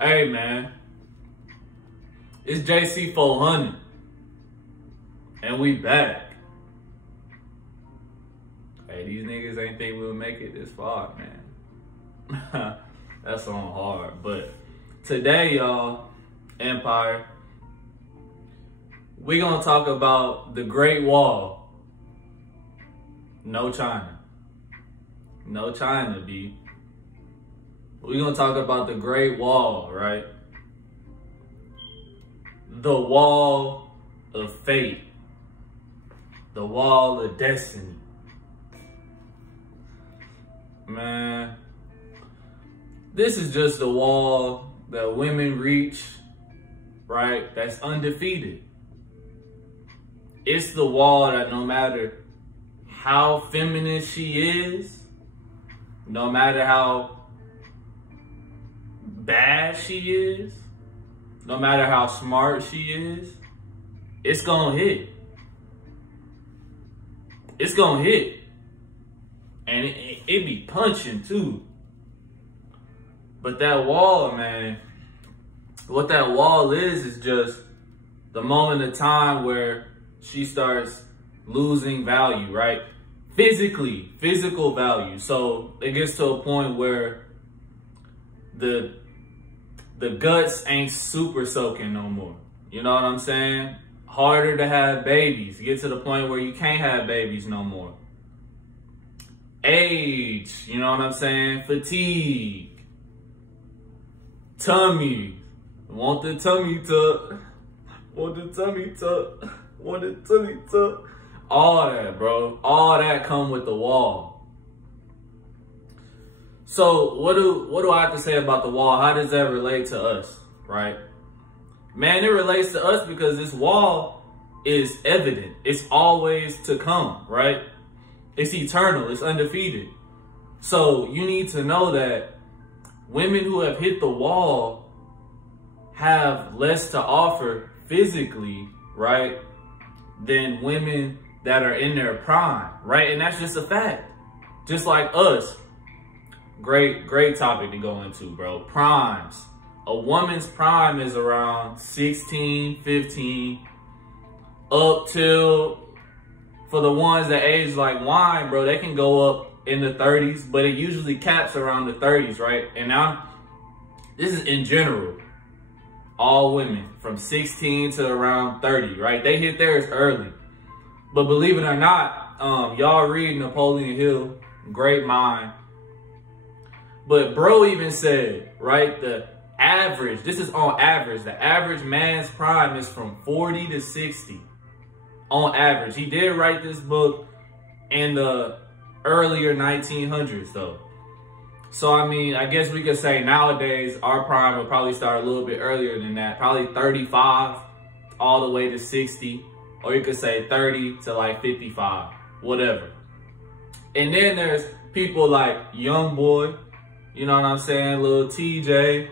Hey, man. It's JC 400. And we back. Hey, these niggas ain't think we'll make it this far, man. That's on hard. But today, y'all, Empire, we gonna talk about the Great Wall. No China. No China, B. We're gonna talk about the Great Wall, right? The wall of fate. The wall of destiny. Man, this is just the wall that women reach, right? That's undefeated. It's the wall that no matter how feminine she is, no matter how bad she is, no matter how smart she is, it's gonna hit. It's gonna hit. And it be punching too. But that wall, man, what that wall is just the moment of time where she starts losing value, right? Physical value. So it gets to a point where the guts ain't super soaking no more. You know what I'm saying? Harder to have babies. Get to the point where you can't have babies no more. Age, you know what I'm saying? Fatigue. Tummy. Want the tummy tuck. Want the tummy tuck. Want the tummy tuck. All that, bro. All that come with the wall. So what do I have to say about the wall? How does that relate to us, right? Man, it relates to us because this wall is evident. It's always to come, right? It's eternal. It's undefeated. So you need to know that women who have hit the wall have less to offer physically, right, than women that are in their prime, right? And that's just a fact. Just like us. Great topic to go into, bro. Primes. A woman's prime is around 16, 15, up till, for the ones that age like wine, bro, they can go up in the 30s, but it usually caps around the 30s, right? And now, this is in general. All women from 16 to around 30, right? They hit theirs early. But believe it or not, y'all read Napoleon Hill, great mind. But bro even said, right, the average, this is on average, the average man's prime is from 40 to 60 on average. He did write this book in the earlier 1900s though. So, I mean, I guess we could say nowadays our prime would probably start a little bit earlier than that, probably 35 all the way to 60. Or you could say 30 to like 55, whatever. And then there's people like Young Boy, you know what I'm saying, Lil TJ,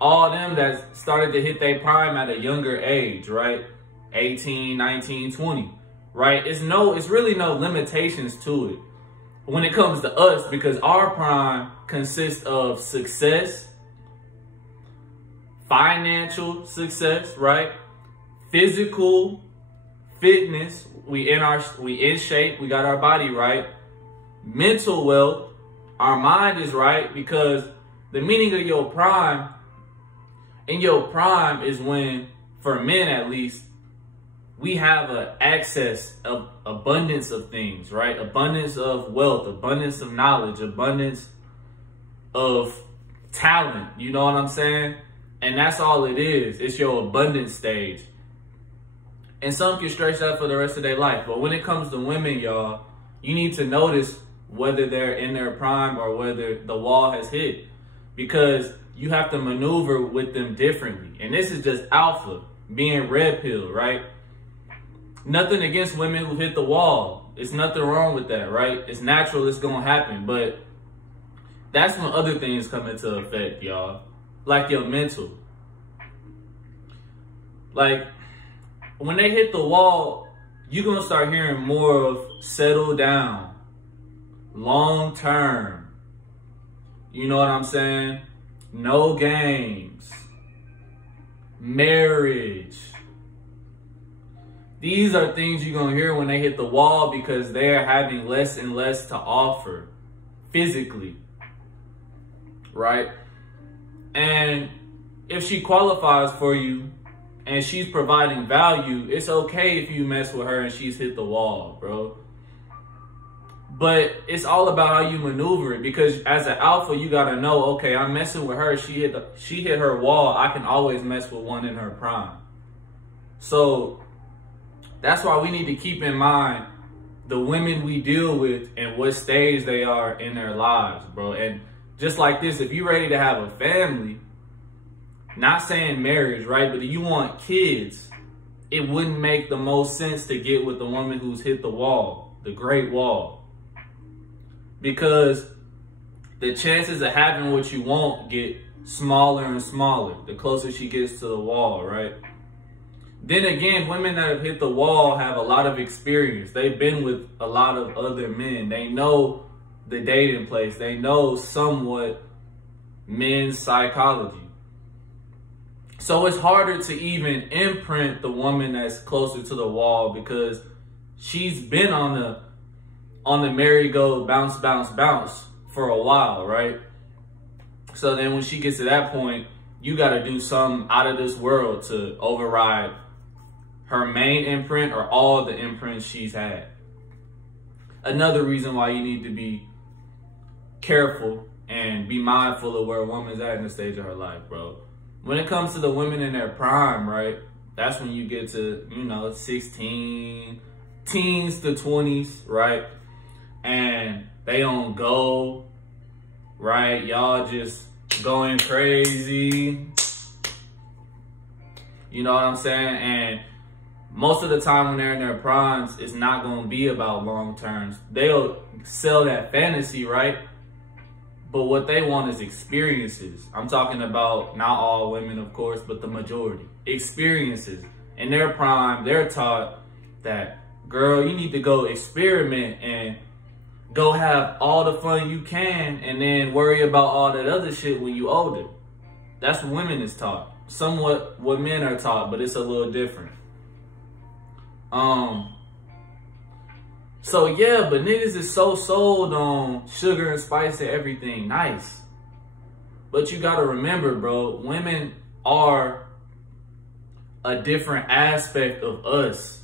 all them that started to hit their prime at a younger age, right? 18, 19, 20, right? It's really no limitations to it when it comes to us because our prime consists of success, financial success, right? Physical fitness, we in shape, we got our body right. Mental wealth, our mind is right, because the meaning of your prime, in your prime is when, for men at least, we have an access of abundance of things, right? Abundance of wealth, abundance of knowledge, abundance of talent, you know what I'm saying? And that's all it is. It's your abundance stage. And some can stretch that for the rest of their life. But when it comes to women, y'all, you need to notice whether they're in their prime or whether the wall has hit. Because you have to maneuver with them differently. And this is just alpha, being red pill, right? Nothing against women who hit the wall. It's nothing wrong with that, right? It's natural, it's gonna happen. But that's when other things come into effect, y'all. Like your mental. Like, when they hit the wall, you're gonna start hearing more of settle down, long term. You know what I'm saying? no games, marriage. These are things you're going to hear when they hit the wall because they're having less and less to offer physically, right? And if she qualifies for you and she's providing value, it's okay if you mess with her and she's hit the wall, bro. But it's all about how you maneuver it, because as an alpha, you got to know, okay, I'm messing with her. She hit her wall. I can always mess with one in her prime. So that's why we need to keep in mind the women we deal with and what stage they are in their lives, bro. And just like this, if you're ready to have a family, not saying marriage, right? But if you want kids, it wouldn't make the most sense to get with the woman who's hit the wall, the Great Wall. Because the chances of having what you want get smaller and smaller the closer she gets to the wall, right? Then again, women that have hit the wall have a lot of experience. They've been with a lot of other men. They know the dating place. They know somewhat men's psychology. So it's harder to even imprint the woman that's closer to the wall because she's been on the merry-go, bounce, bounce, bounce for a while, right? So then when she gets to that point, you got to do something out of this world to override her main imprint or all the imprints she's had. Another reason why you need to be careful and be mindful of where a woman's at in the stage of her life, bro. When it comes to the women in their prime, right, that's when you get to, 16, teens to 20s, right? And they don't go, right? Y'all just going crazy. You know what I'm saying? And most of the time when they're in their primes, it's not going to be about long terms. They'll sell that fantasy, right? But what they want is experiences. I'm talking about not all women, of course, but the majority. Experiences. In their prime, they're taught that, girl, you need to go experiment and go have all the fun you can and then worry about all that other shit when you older. That's what women is taught. Somewhat what men are taught, but it's a little different. So yeah, but niggas is so sold on sugar and spice and everything nice. But you gotta remember, bro, women are a different aspect of us.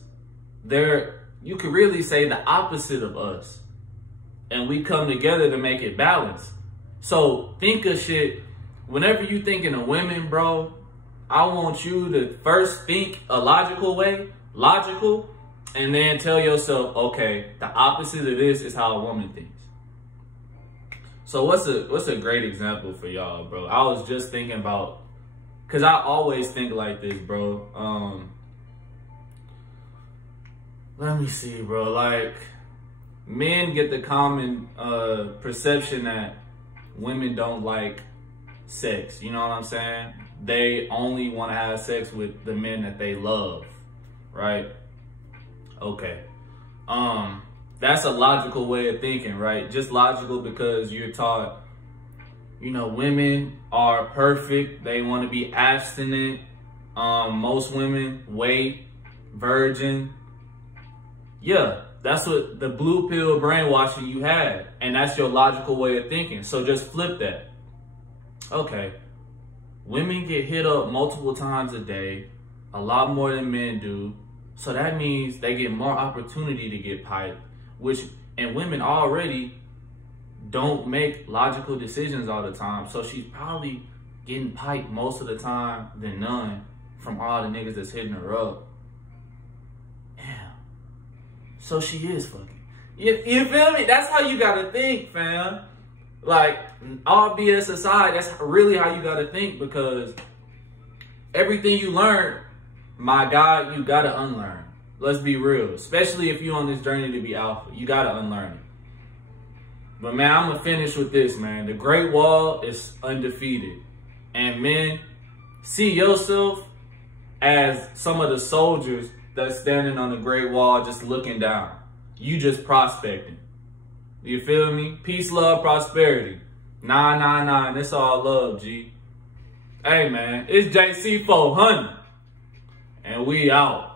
They're, you could really say, the opposite of us. And we come together to make it balanced. So think of shit, whenever you thinking of women, bro, I want you to first think a logical way, and then tell yourself, okay, the opposite of this is how a woman thinks. So what's a great example for y'all, bro? I was just thinking about, cause I always think like this, bro. Let me see, bro. Like, men get the common perception that women don't like sex. You know what I'm saying? They only want to have sex with the men that they love, right? Okay. That's a logical way of thinking, right? Just logical because you're taught, women are perfect. They want to be abstinent. Most women wait, virgin. Yeah, that's what the blue pill brainwashing you had. And that's your logical way of thinking. So just flip that. Okay. Women get hit up multiple times a day, a lot more than men do. So that means they get more opportunity to get piped, and women already don't make logical decisions all the time. So she's probably getting piped most of the time than none from all the niggas that's hitting her up. Damn. So she is fucking. You feel me? That's how you gotta think, fam. Like, all BS aside, that's really how you gotta think, because everything you learn, my God, you gotta unlearn. Let's be real. Especially if you're on this journey to be alpha. You gotta unlearn it. But man, I'm gonna finish with this, man. The Great Wall is undefeated. And men, see yourself as some of the soldiers that's standing on the Great Wall just looking down. You just prospecting. You feel me? Peace, love, prosperity. 999. It's all love, G. Hey, man, it's JC400. And we out.